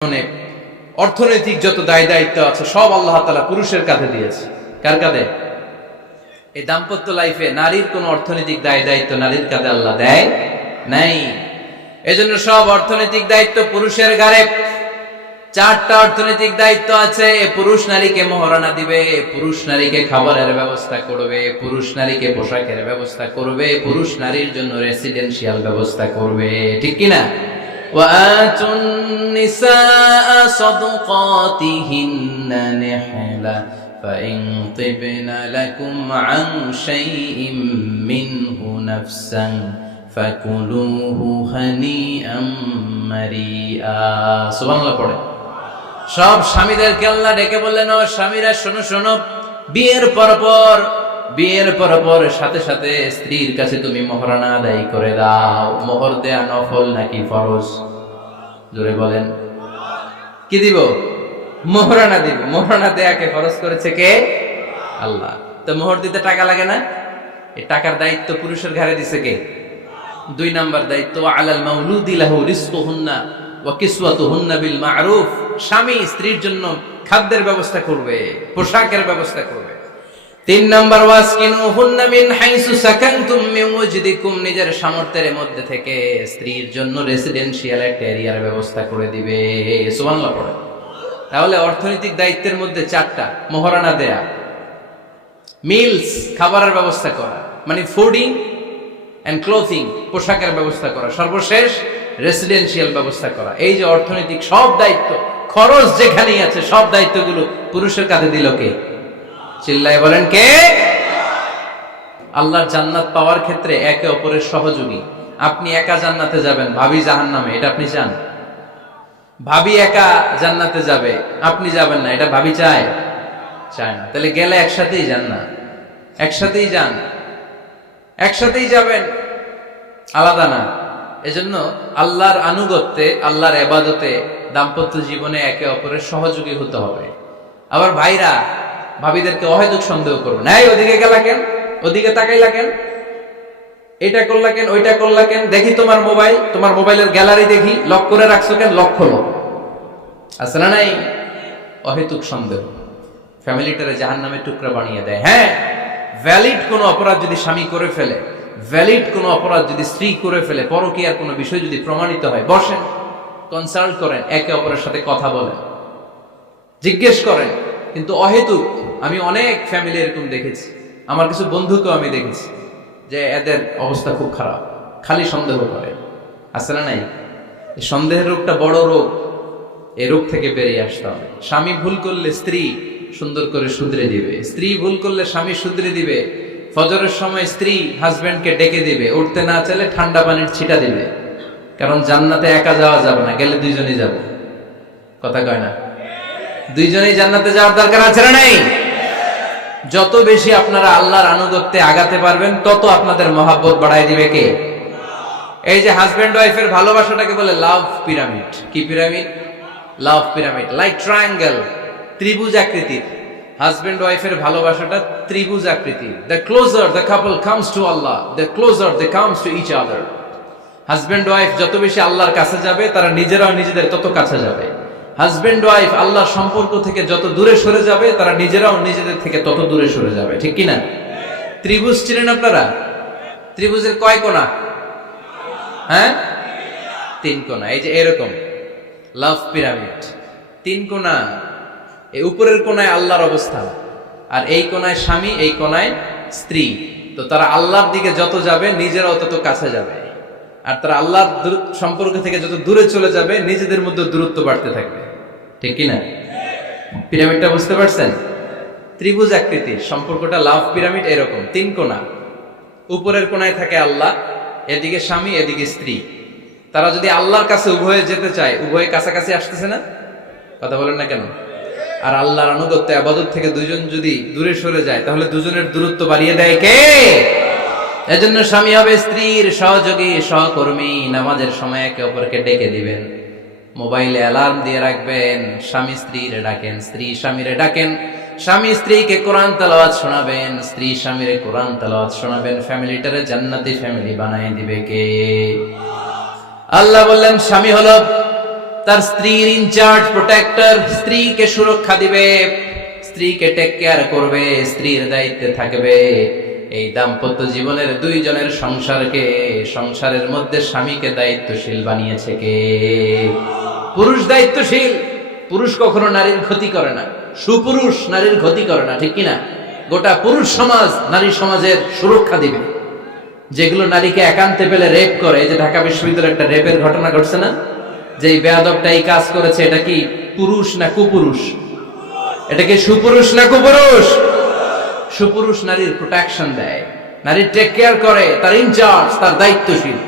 মানে অর্থনৈতিক যত দায় দায়িত্ব আছে সব আল্লাহ তাআলা পুরুষের কাঁধে দিয়েছে। কার কাঁধে? এই দাম্পত্য লাইফে নারীর কোন অর্থনৈতিক দায় দায়িত্ব নারীর কাঁধে আল্লাহ দেয় নাই। এজন্য সব অর্থনৈতিক দায়িত্ব পুরুষের ঘাড়ে। 4টা অর্থনৈতিক দায়িত্ব আছে। পুরুষ নারীকে মহারণা দিবে, পুরুষ নারীকে খাবারের ব্যবস্থা করবে, পুরুষ নারীকে পোশাকের ব্যবস্থা করবে, পুরুষ নারীর জন্য রেসিডেন্সিয়াল ব্যবস্থা করবে। ঠিক কিনা? وآتوا النساء صدقاتهن نحلة فإن طبن لكم عن شيء منه نفسا فكلوه هنيئا مريئا। সুবহানাল্লাহ পড়ে। সব স্বামীদেরকে আল্লাহ ডেকে বললেন, ও স্বামীরা শোনো শোনো, বিয়ের পর সাথে সাথে স্ত্রীর কাছে তুমি মোহরানা আদায় করে দাও। মোহর দেয়া নফল নাকি ফরজ? জোরে বলেন। কি দিব? মোহরানা দিব। মোহরানা দেয়াকে ফরজ করেছে কে? আল্লাহ। তো মোহর দিতে টাকা লাগে না? এই টাকার দায়িত্ব পুরুষের ঘাড়ে দিছে কে? 2 নাম্বার দায়িত্ব, আলাল মাউলুদি লাহু রিজকুহুন্না ওয়া কিসওয়াতুহুন্না বিল মা'রুফ। স্বামী স্ত্রীর জন্য খাদ্যের ব্যবস্থা করবে, পোশাকের ব্যবস্থা করবে। 3 নাম্বার, ওয়াসকিনুহুন্না মিন হাইসু সাকানতুম মিন ওয়াজদিকুম। নিজের সামর্থ্যের মধ্যে থেকে স্ত্রীর জন্য রেসিডেন্সিয়াল একটা এরিয়ার ব্যবস্থা করে দিবে। সুবহানাল্লাহ পড়ে। তাহলে অর্থনৈতিক দায়িত্বের মধ্যে 4টা: মোহরানা দেয়া, মিলস খাবারের ব্যবস্থা করা, মানে ফুডিং এন্ড ক্লোথিং, পোশাকের ব্যবস্থা করা, সর্বশেষ রেসিডেন্সিয়াল ব্যবস্থা করা। এই যে অর্থনৈতিক সব দায়িত্ব, খরচ যেখানেই আছে সব দায়িত্বগুলো পুরুষের কাঁধে দিল কে? চিল্লায় বলেন কে? আল্লাহর জান্নাত পাওয়ার ক্ষেত্রে একে অপরের সহযোগী। আপনি একা জান্নাতে যাবেন, ভাবি জাহান্নামে, এটা আপনি চান? ভাবি একা জান্নাতে যাবে, আপনি যাবেন না, এটা ভাবি চায়? চায় না। তাহলে গেলে একসাথেই যান না, একসাথেই যান, একসাথেই যাবেন, আলাদা না। এজন্য আল্লাহর আনুগত্যে, আল্লাহর ইবাদতে, দাম্পত্য জীবনে একে অপরের সহযোগী হতে হবে। আবার ভাইরা ভাবিদেরকে অহেতুক সন্দেহ করবে না। ওদিকে গেলা কেন, ওদিকে তাকাইলা কেন, এটা করলা কেন, ওইটা করলা কেন, দেখি তোমার মোবাইল, তোমার মোবাইলের গ্যালারি দেখি, লক করে রাখছো কেন, লক খোলো। আছে না নাই? অহেতুক সন্দেহ ফ্যামিলিটারে জাহান্নামের টুকরা বানিয়ে দেয়। হ্যাঁ, ভ্যালিড কোনো অপরাধ যদি স্বামী করে ফেলে, ভ্যালিড কোনো অপরাধ যদি স্ত্রী করে ফেলে, পরকীয়ার কোনো বিষয় যদি প্রমাণিত হয়, বসেন, কনসাল্ট করেন, একে অপরের সাথে কথা বলেন, জিজ্ঞেস করেন। কিন্তু অহেতুক, আমি অনেক ফ্যামিলি এরকম দেখেছি, আমার কিছু বন্ধুকেও আমি দেখেছি যে এদের অবস্থা খুব খারাপ, খালি সন্দেহ করে। আছে না নাই? এই সন্দেহের রোগটা বড় রোগ। এই রোগ থেকে বেরিয়ে আসতে হবে। স্বামী ভুল করলে স্ত্রী সুন্দর করে শুধরে দিবে, স্ত্রী ভুল করলে স্বামী শুধরে দিবে। ফজরের সময় স্ত্রী হাজবেন্ডকে ডেকে দিবে, উঠতে না চাইলে ঠান্ডা পানির ছিটা দিবে। কারণ জান্নাতে একা যাওয়া যাবে না, গেলে দুইজনই যাব। কথা কয় না? দুইজনেই জান্নাতে যাওয়ার দরকার আছে না নাই? যত বেশি আপনারা আল্লাহর আনুগত্যে আগাতে পারবেন, তত আপনাদের মহাব্বত বাড়ায় দিবে কে? এই যে হাজবেন্ড ওয়াইফের ভালোবাসাটাকে বলে লাভ পিরামিড। কি pyramid? Love pyramid, like triangle, ত্রিভুজ আকৃতির। হাজবেন্ড ওয়াইফের ভালোবাসাটা ত্রিভুজ আকৃতির। The closer the couple comes to Allah, the closer they comes to each other. Husband wife যত বেশি আল্লাহর কাছে যাবে, তারা নিজেরাও নিজেদের তত কাছে যাবে। হাজবেন্ড ওয়াইফ আল্লাহর সম্পর্ক থেকে যত দূরে সরে যাবে, তারা নিজেরাও নিজেদের থেকে তত দূরে সরে যাবে। ঠিক কিনা? ত্রিভুজ চিনেন আপনারা? ত্রিভুজের কয় কোণা? হ্যাঁ, 3 কোণা। এই যে এরকম লাভ পিরামিড, 3 কোণা। এই উপরের কোণায় আল্লাহর অবস্থান, আর এই কোণায় স্বামী, এই কোণায় স্ত্রী। তো তারা আল্লাহর দিকে যত যাবে, নিজেরাও তত কাছে যাবে। আর তারা আল্লাহর সম্পর্ক থেকে যত দূরে চলে যাবে, নিজেদের মধ্যে দূরত্ব বাড়তে থাকবে। ঠিক কিনা? পিরামিডটা বুঝতে পারছেন? ত্রিভুজ আকৃতির সম্পর্কটা লাভ পিরামিড এরকম, 3 কোণা। উপরের কোণায় থাকে আল্লাহ, এদিকে স্বামী, এদিকে স্ত্রী। তারা যদি আল্লাহর কাছে উভয়ে যেতে চায়, উভয়ে কাছাকাছি আসতেছে না? কথা বলেন না কেন? আর আল্লাহর আনুগত্য ইবাদত থেকে দুইজন যদি দূরে সরে যায়, তাহলে দুজনের দূরত্ব বাড়িয়ে দেয় কে? এজন্য স্বামী হবে স্ত্রীর সহযোগী, সহকর্মী। নামাজের সময় একে অপরকে ডেকে দিবেন, মোবাইলে অ্যালার্ম দিয়ে রাখবেন। স্বামী স্ত্রীরে ডাকেন, স্ত্রী স্বামীরে ডাকেন। স্বামী স্ত্রীকে কোরআন তেলাওয়াত শোনাবেন, স্ত্রী স্বামীরে কোরআন তেলাওয়াত শোনাবেন। ফ্যামিলিটারে জান্নাতি ফ্যামিলি বানাই দিবে কে? আল্লাহ বললেন স্বামী হলো তার স্ত্রীর ইনচার্জ, প্রোটেক্টর, স্ত্রীকে সুরক্ষা দিবে, স্ত্রীকে টেক কেয়ার করবে, স্ত্রীর দায়িত্বে থাকবে। এই দাম্পত্য জীবনের দুইজনের সংসারকে, সংসারের মধ্যে স্বামীকে দায়িত্বশীল বানিয়েছে কে? পুরুষ দায়িত্বশীল। পুরুষ কখনো নারীর ক্ষতি করে না, সুপুরুষ নারীর ক্ষতি করে না, ঠিক কিনা? গোটা পুরুষ সমাজ নারী সমাজের সুরক্ষা দিবে। যেগুলো নারীকে একান্তে পেলে রেপ করে, যে ঢাকা বিশ্ববিদ্যালয়ে একটা রেপের ঘটনা ঘটছে না, যে এই বেয়াদবটা এই কাজ করেছে, এটা কি পুরুষ না কুপুরুষ? এটা কি সুপুরুষ না কুপুরুষ? সুপুরুষ নারীর প্রোটেকশন দেয়, নারীর টেক কেয়ার করে, তার ইনচার্জ, তার দায়িত্বশীল।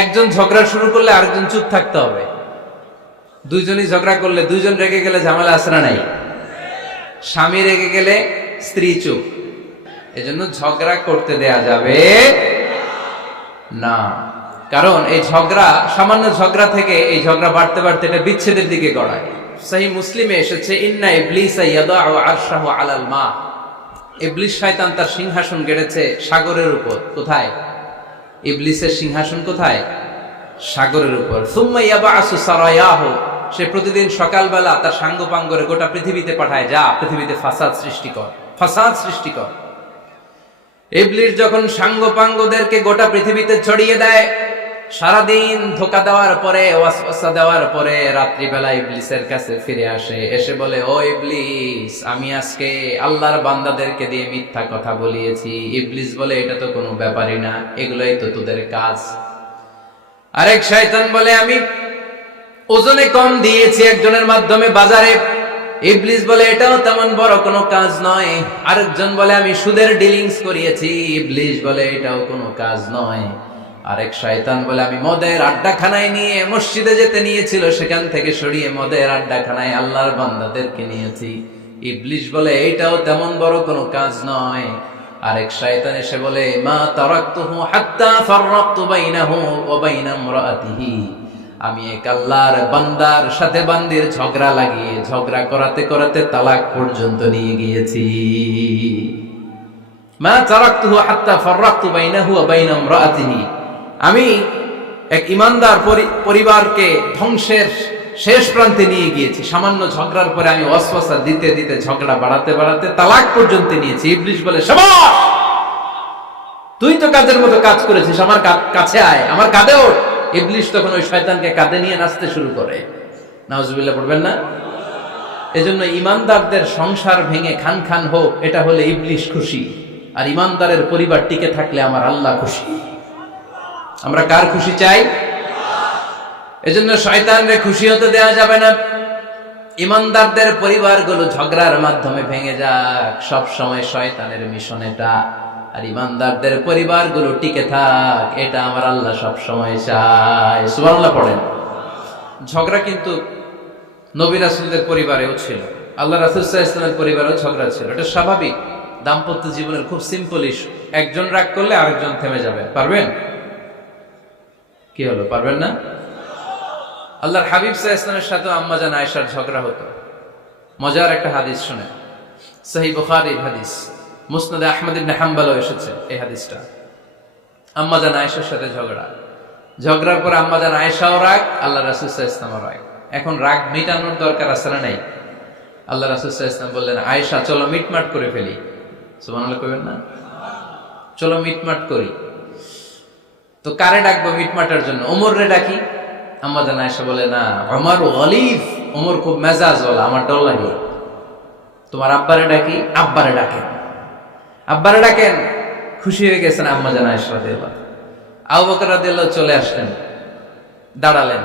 একজন ঝগড়া শুরু করলে আরেকজন চুপ থাকতে হবে। দুইজনই ঝগড়া করলে, দুইজন রেগে গেলে ঝামেলা আছে না নাই? স্বামী রেগে গেলে স্ত্রী চুপ। এজন্য ঝগড়া করতে দেয়া যাবে না, কারণ এই ঝগড়া, সামান্য ঝগড়া থেকে এই ঝগড়া বাড়তে বাড়তে এটা বিচ্ছেদের দিকে গড়ায়। সহিহ মুসলিমে এসেছে, ইন্না ইবলিসা ইয়াদাউ আরশাহু আলাল মা। ইবলিস শয়তান তার সিংহাসন গেড়েছে সাগরের উপর। কোথায়? ইবলিসের সিংহাসন কোথায়? সাগরের উপর। সুম্মা ইয়াবআসু সারায়াহু, সে প্রতিদিন সকালবেলা তার সাঙ্গপাঙ্গরে গোটা পৃথিবীতে পাঠায়, যা পৃথিবীতে ফাসাদ সৃষ্টি কর, ফাসাদ সৃষ্টি কর। ইবলিস যখন সাঙ্গপাঙ্গদেরকে গোটা পৃথিবীতে ছড়িয়ে দেয়, সারাদিন ধোঁকা দেওয়ার পরে, ওয়াসওয়াসা দেওয়ার পরে, রাত্রিবেলা ইবলিসের কাছে ফিরে আসে, এসে বলে, ও ইবলিস, আমি আজকে আল্লাহর বান্দাদেরকে দিয়ে মিথ্যা কথা বলিয়েছি। ইবলিস বলে, এটা তো কোনো ব্যাপারই না, এগুলোই তো তোদের কাজ। আরেক শয়তান বলে, আমি ওজনে কম দিয়েছি একজনের মাধ্যমে বাজারে। ইবলিস বলে, এটাও তেমন বড় কোনো কাজ নয়। আরেকজন বলে, আমি সুদের ডিলিংস করিয়েছি। ইবলিস বলে, এটাও কোনো কাজ নয়। আরেক শয়তান বলে, আমি মদের আড্ডাখানায় নিয়ে, মসজিদে যেতে নিয়েছিল সেখান থেকে সরিয়ে মদের আড্ডাখানায় আল্লাহর বান্দাদেরকে নিয়েছি। ইবলিস বলে, এটাও তেমন বড় কোনো কাজ নয়। আরেক শয়তান এসে বলে, মা তারাকতুহু হাত্তা ফাররাকতু বাইনাহু ওয়া বাইনা ইমরাআতিহি, আমি এক আল্লাহর বান্দার সাথে বান্দির ঝগড়া লাগিয়ে, ঝগড়া করাতে করাতে তালাক পর্যন্ত নিয়ে গিয়েছি। মা তারাকতুহু হাত্তা ফাররাকতু বাইনাহু ওয়া বাইনা ইমরাআতিহি, আমি এক ইমানদার পরিবারকে ধ্বংসের শেষ প্রান্তে নিয়ে গিয়েছি। সামান্য ঝগড়ার পরে আমি ওয়াসওয়াসা দিতে দিতে ঝগড়া বাড়াতে বাড়াতে তালাক পর্যন্ত নিয়েছি। ইবলিস বলে, শাবাশ, তুই তো কাজের মতো কাজ করেছিস, আমার কাছে আয়, আমার কাঁধে ওঠ। ইবলিস তখন ওই শয়তানকে কাঁধে নিয়ে নাচতে শুরু করে। নাউজুবিল্লাহ পড়বেন না? এজন্য ইমানদারদের সংসার ভেঙে খান খান হোক, এটা হলে ইবলিস খুশি, আর ইমানদারের পরিবার টিকে থাকলে আমার আল্লাহ খুশি। আমরা কার খুশি চাই? এজন্য শয়তানরে খুশি হতে দেওয়া যাবে না। ইমানদারদের পরিবারগুলো ঝগড়ার মাধ্যমে ভেঙে যাক, সব সময় শয়তানের মিশন এটা। আর ইমানদারদের পরিবারগুলো টিকে থাক, এটা আমার আল্লাহ সব সময় চায়। সুবহানাল্লাহ পড়েন। ঝগড়া কিন্তু নবী রাসূলদের পরিবারেও ছিল, আল্লাহ রাসূল সাল্লাল্লাহু আলাইহি ওয়াসাল্লামের পরিবারেও ঝগড়া ছিল। এটা স্বাভাবিক, দাম্পত্য জীবনের খুব সিম্পল ইস্যু। একজন রাগ করলে আরেকজন থেমে যাবে। পারবেন? কি হলো, পারবেন না? আল্লাহর হাবিব সাল্লাল্লাহু আলাইহি ওয়াসাল্লামের সাথে আম্মা জান আয়েশার ঝগড়া হতো। মজার একটা হাদিস শুনে, সহিহ বুখারীর হাদিস, মুসনাদে আহমদ ইবনে হাম্বলও এসেছে এই হাদিসটা। আম্মা জান আয়েশার সাথে ঝগড়ার পর আম্মা জান আয়েশাও রাগ, আল্লাহ রাসূল সাল্লাল্লাহু আলাইহি ওয়াসাল্লামও রাগ। এখন রাগ মিটানোর দরকার আছে না নাই? আল্লাহ রাসূল সাল্লাল্লাহু আলাইহি ওয়াসাল্লাম বললেন, আয়েশা চলো মিটমাট করে ফেলি। সুবহানাল্লাহ কইবেন না? চলো মিটমাট করি। তো কারে ডাকবো মিটমাটার জন্য? ওমর রে ডাকি। আম্মা জান আয়েশা বলে, না, ওমর গলিফ, ওমর খুব মেজাজওয়ালা, আমার ডর লাগে। তোমার আব্বারে ডাকি। আব্বারে ডাকেন। আব্বারে ডাকেন। খুশি হয়ে গেছেন আম্মা জান আয়েশা রাদিয়াল্লাহু। আবু বকর রাদিয়াল্লাহু চলে আসলেন, দাঁড়ালেন।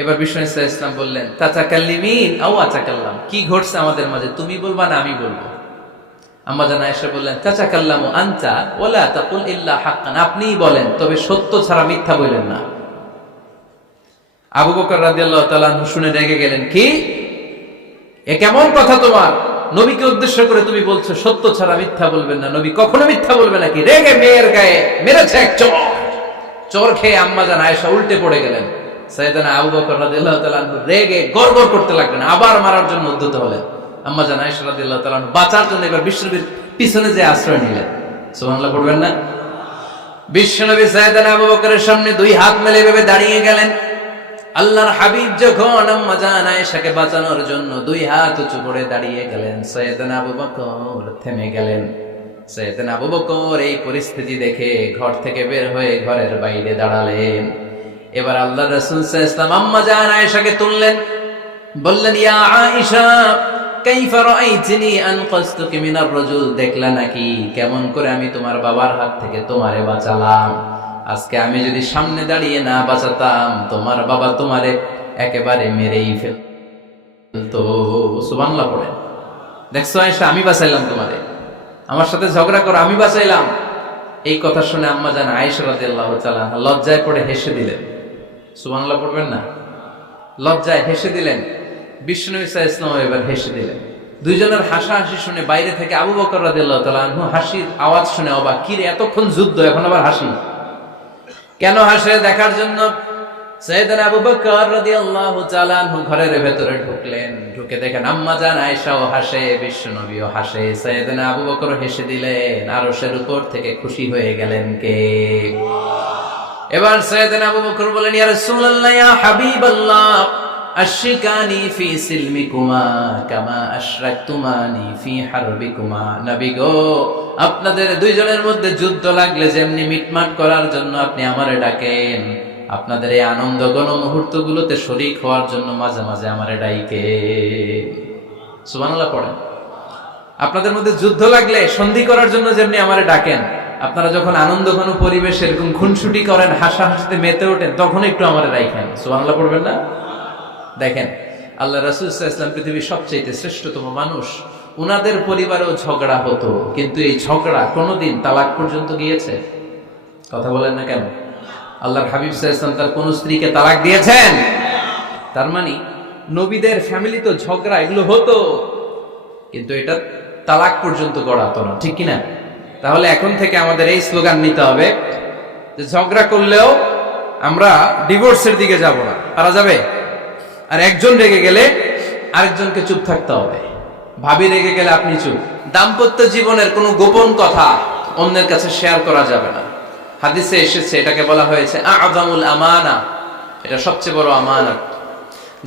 এবার বিষ্ণু সাল্লাল্লাহু আলাইহি ওয়াসাল্লাম বললেন, তাতাকাল্লিমিন আও আতাকাল্লাম, কি ঘটছে আমাদের মাঝে, তুমি বলবা না আমি বলবো? আম্মা জান আয়েশা বললেন, তাতাকাল্লামু আনতা ওয়ালা তাকুল ইল্লা হাক্কান, আপনিই বলেন, তবে সত্য ছাড়া মিথ্যা বলেন না। আবু বকর রাদিয়াল্লাহু তাআলা শুনে রেগে গেলেন, কি এ কেমন কথা তোমার? নবীকে উদ্দেশ্য করে তুমি বলছো সত্য ছাড়া মিথ্যা বলবেন না, নবী কখনো মিথ্যা বলবে নাকি? রেগে মেয়ের গায়ে মেরেছে এক চড়। চোর খেয়ে আম্মা জান আয়েশা উল্টে পড়ে গেলেন। সাইয়েদনা আবু বকর রাদিয়াল্লাহু তাআলা রেগে গড়গড় করতে লাগলেন, আবার মারার জন্য উদ্যত হলেন। আম্মা জান আয়েশা রাদিয়াল্লাহু তাআলা বাঁচার জন্য এবার বিশ্বনবীর পিছনে যে আশ্রয় নিলেন। সুবহানাল্লাহ পড়বেন না? বিশ্বনবী সাইয়েদনা আবু বকরের সামনে দুই হাত মেলে ভেবে দাঁড়িয়ে গেলেন। আল্লাহর হাবিব যখন আম্মা জান আয়েশাকে বাঁচানোর জন্য দুই হাত উঁচু করে দাঁড়িয়ে গেলেন, সাইয়েদনা আবু বকর থেমে গেলেন। সাইয়েদনা আবু বকর এই পরিস্থিতি দেখে ঘর থেকে বের হয়ে ঘরের বাইরে দাঁড়ালেন। এবার আল্লাহর রাসূল সাল্লাল্লাহু আলাইহি ওয়াসাল্লাম আম্মা জান আয়েশাকে তুললেন, বললেন, ইয়া আয়েশা কাইফা রাআইতিনি আনকাসতুকি মিনার রাজুল, দেখলা নাকি কেমন করে আমি তোমার বাবার হাত থেকে তোমারে বাঁচালাম। আজকে আমি যদি সামনে দাঁড়িয়ে না বাঁচাতাম, তোমার বাবা তোমারে একেবারে মেরেই ফেলতো। সুবহানাল্লাহ পড়ে। দেখছো আয়েশা, আমি বাঁচাইলাম তোমারে, আমার সাথে ঝগড়া করো, আমি বাঁচাইলাম। এই কথা শুনে আম্মা জান আয়েশা রাদিয়াল্লাহু তাআলা লজ্জায় পড়ে হেসে দিলেন। সুবহানাল্লাহ পড়বেন না? লজ্জায় হেসে দিলেন। বিশ্বনবী সাল্লাল্লাহু আলাইহি ওয়াসাল্লাম এবার হেসে দিলেন। দুইজনের হাসাহাসি শুনে বাইরে থেকে আবু বকর রাদিয়াল্লাহু তাআলা আনহু হাসির আওয়াজ শুনে অবাক, কি রে এতক্ষণ যুদ্ধ, এখন আবার হাসি কেন? হাসে দেখার জন্য সাইয়েদনা আবু বকর রাদিয়াল্লাহু তাআলা আনহু ঘরের ভেতরে ঢুকলেন। ঢুকে দেখেন আম্মা জান আয়েশাও হাসে, বিশ্বনবীও হাসে, সাইয়েদনা আবু বকর হেসে দিলেন। আরশের উপর থেকে খুশি হয়ে গেলেন কে? এবার সাইয়েদনা আবু বকর বলেন, ইয়া রাসূলুল্লাহ, ইয়া হাবিবাল্লাহ, আশরিকানি ফি সিলমিকুমা কামা আশরাকতুমানি ফি হারবিকুমা। নবী গো, আপনাদের দুইজনের মধ্যে যুদ্ধ লাগলে যেমনি মিটমাট করার জন্য আপনি আমারে ডাকেন, আপনাদের এই আনন্দ ঘন মুহূর্তগুলোতে শরীক হওয়ার জন্য মাঝে মাঝে আমারে ডাকেন। সুবহানাল্লাহ পড়েন। আপনাদের মধ্যে যুদ্ধ লাগলে সন্ধি করার জন্য যেমনি আমারে ডাকেন, আপনারা যখন আনন্দ ঘন পরিবেশ এরকম খুনসুটি করেন, হাসাহাসিতে মেতে ওঠেন, তখন একটু আমারে রাখেন। সুবহানাল্লাহ পড়বেন না? দেখেন, আল্লাহ রাসূল সাল্লাল্লাহু আলাইহি ওয়াসাল্লাম পৃথিবীর সবচেয়ে শ্রেষ্ঠতম মানুষ। উনাদের পরিবারেও ঝগড়া হতো, কিন্তু এই ঝগড়া কোনোদিন তালাক পর্যন্ত গিয়েছে? কথা বলেন না কেন? আল্লাহর হাবিব সাল্লাল্লাহু আলাইহি ওয়াসাল্লাম তার কোন স্ত্রীকে তালাক দিয়েছেন? তার মানে নবীদের ফ্যামিলি তো ঝগড়া এগুলো হতো, কিন্তু এটা তালাক পর্যন্ত গড়াতো না, ঠিক কিনা? তাহলে এখন থেকে আমাদের এই স্লোগান নিতে হবে যে ঝগড়া করলেও আমরা ডিভোর্সের দিকে যাব না। পারা যাবে? আর একজন রেগে গেলে আরেকজনকে চুপ থাকতে হবে। ভাবি রেগে গেলে আপনি চুপ। দাম্পত্য জীবনের কোনো গোপন কথা অন্যের কাছে শেয়ার করা যাবে না। হাদিসে এসেছে, এটাকে বলা হয়েছে আ'যামুল আমানা, এটা সবচেয়ে বড় আমানত।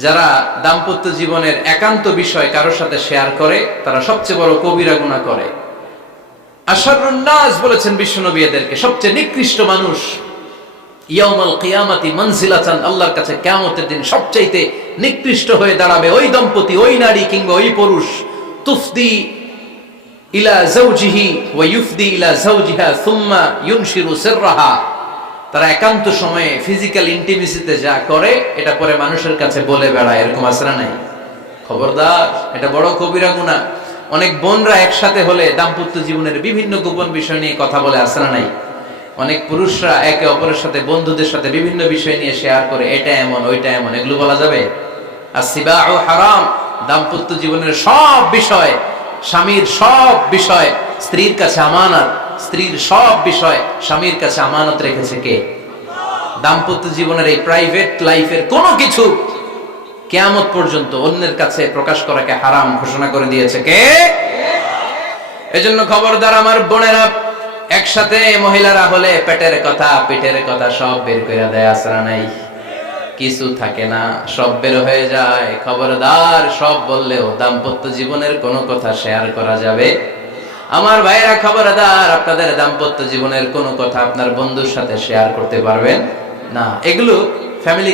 যারা দাম্পত্য জীবনের একান্ত বিষয় কারোর সাথে শেয়ার করে, তারা সবচেয়ে বড় কবিরা গুনাহ করে। আশরারুন নাস বলেছেন বিশ্বনবী এদেরকে, সবচেয়ে নিকৃষ্ট মানুষ। ইয়াউমাল কিয়ামাতি মানজিলাতান, আল্লাহর কাছে কিয়ামতের দিন সবচাইতে নিকৃষ্ট হয়ে দাঁড়াবে ওই দম্পতি, ওই নারী কিংবা ওই পুরুষ, তুফদি ইলা যাওজিহি ওয়া ইউফদি ইলা যাওজিহা সুম্মা ইউনশিরু সিররাহা। তারা একান্ত সময়ে ফিজিক্যাল ইন্টিমেসিতে যা করে, এটা পরে মানুষের কাছে বলে বেড়ায়। এরকম আছে না নাই? খবরদার, এটা বড় কবিরা গুনাহ। অনেক বোনরা একসাথে হলে দাম্পত্য জীবনের বিভিন্ন গোপন বিষয় নিয়ে কথা বলে, আছে না নাই? অনেক পুরুষরা একে অপরের সাথে, বন্ধুদের সাথে বিভিন্ন বিষয় নিয়ে শেয়ার করে, এটা এমন ওইটা এমন, এগুলো বলা যাবে? আসিবাউ হারাম। দাম্পত্য জীবনের সব বিষয়, স্বামীর সব বিষয় স্ত্রীর কাছে আমানত, স্ত্রীর সব বিষয় স্বামীর কাছে আমানত রেখেছে কে? দাম্পত্য জীবনের এই প্রাইভেট লাইফের কোনো কিছু কিয়ামত পর্যন্ত অন্যের কাছে প্রকাশ করাকে হারাম ঘোষণা করে দিয়েছে কে? এজন্য খবরদার আমার বোনেরা, একসাথে মহিলারা হলে পেটের কথা পিঠের কথা সব বের করে দেয়, আসরা নাই? কিছু থাকে না, সব বের হয়ে যায়। খবরদার, সব বললেও দাম্পত্য জীবনের কোনো কথা শেয়ার করা যাবে? আমার ভাইয়েরা খবরদার, আপনাদের দাম্পত্য জীবনের কোনো কথা আপনার বন্ধুর সাথে শেয়ার করতে পারবেন না। এগুলো ফ্যামিলি